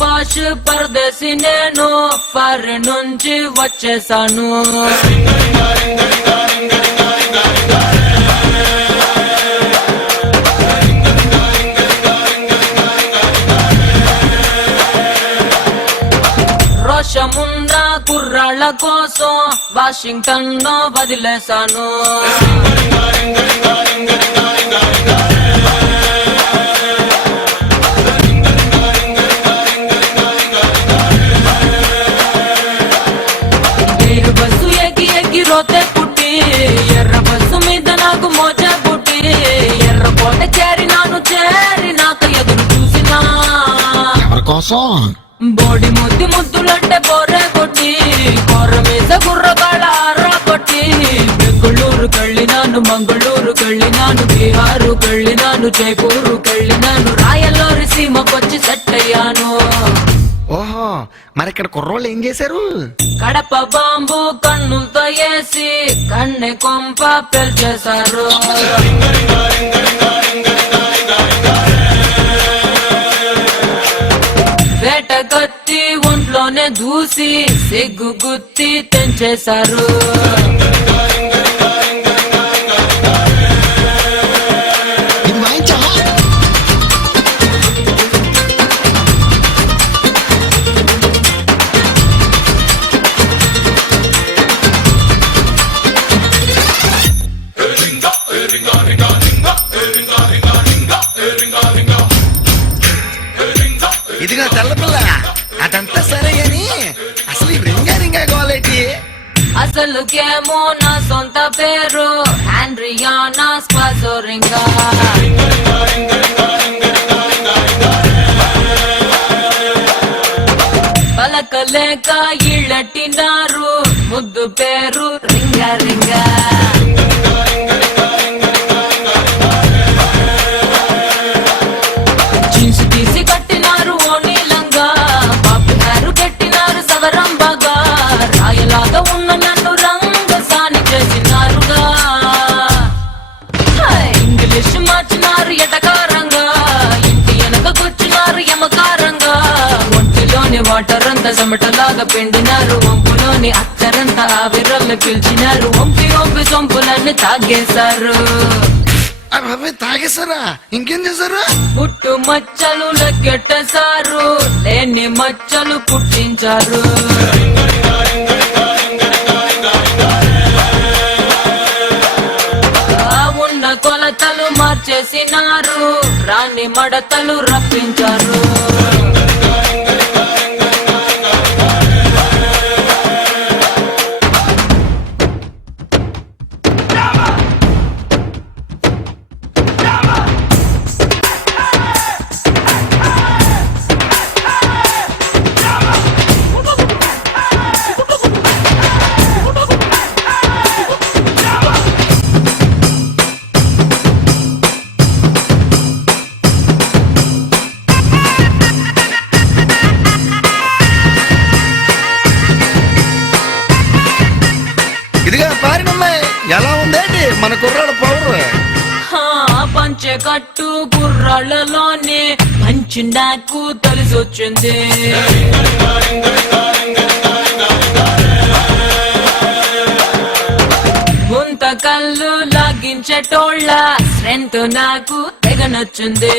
పాష్ పరదేశి నేను ఫారిన్ నుంచి వచ్చేసాను. రోషమున్న కుర్రాళ్ళ కోసం వాషింగ్టన్ లో వదిలేశాను. రోతే పుట్టి ఎర్ర బస్సు మీద నాకు మోచ పుట్టి ఎర్రకోట చేరినాక ఎదురు చూసినా బోడి ముద్దులంటే బోరే కొట్టి కొర్ర మీద గుర్రగాళ్ళ ఆర్రా కొట్టి బెంగుళూరు కెళ్ళినాను, మంగళూరు కెళ్ళినాను, బీహారు కెళ్ళినాను, జైపూరు కెళ్ళినాను, రాయలూరి సీమకొచ్చి సెట్ అయ్యాను. ఓహో, మరి ఇక్కడ కుర్రోళ్ళు ఏం చేశారు? కడప బాంబు కన్నులతో వేసి కన్నె కొంప పెల్చేశారు. వేట కత్తి ఒంట్లోనే దూసి సిగ్గు గుత్తి తెంచేశారు. ఇదిగా తెల్లపిల్ల, అదంతా సరే అని అసలు రింగా క్వాలిటీ. అసలుకేమో నా సొంత పేరు ఆండ్రియానా స్పాజోరింగా. పలకలేక ఇళ్ళట్టినారు, ముద్దు పేరు రింగా. జీన్స్ తీసి కట్టినారు ఓ నీలంగా, బాబు గారు కట్టినారు సవరం బాగా, రాయలాగా ఉన్న నన్ను రంగసాని చేసినారుగా. ఇంగ్లీష్ మార్చినారు ఎటకారంగా, ఇంటి వెనకకొచ్చినారు యమకారంగా, ఒంటిలోని వాటర్ అంతా చెమటలాగా పిండినారు, వంపులోని అత్తరంతా ఆవిరల్ని పిలిచినారు, వంపి సొంపులన్నీ తాగేశారు. తాగేశారా? ఇంకేం చేశారు? పుట్టు మచ్చలు లెక్కెట్టేశారు, లేని మచ్చలు పుట్టించారు. ఉన్న కొలతలు మార్చేసినారు, రాని మడతలు రప్పించారు. ఇదిగా పారినమ్మాయి, ఎలా ఉందేంటి మన కుర్రాడు పవర్? పంచె కట్టు కుర్రాళ్ళలోనే మంచి నాకు తెలిసొచ్చింది. గుంత కళ్ళు లాగించేటోళ్ళ స్ట్రెంత్ నాకు తెగ నచ్చింది.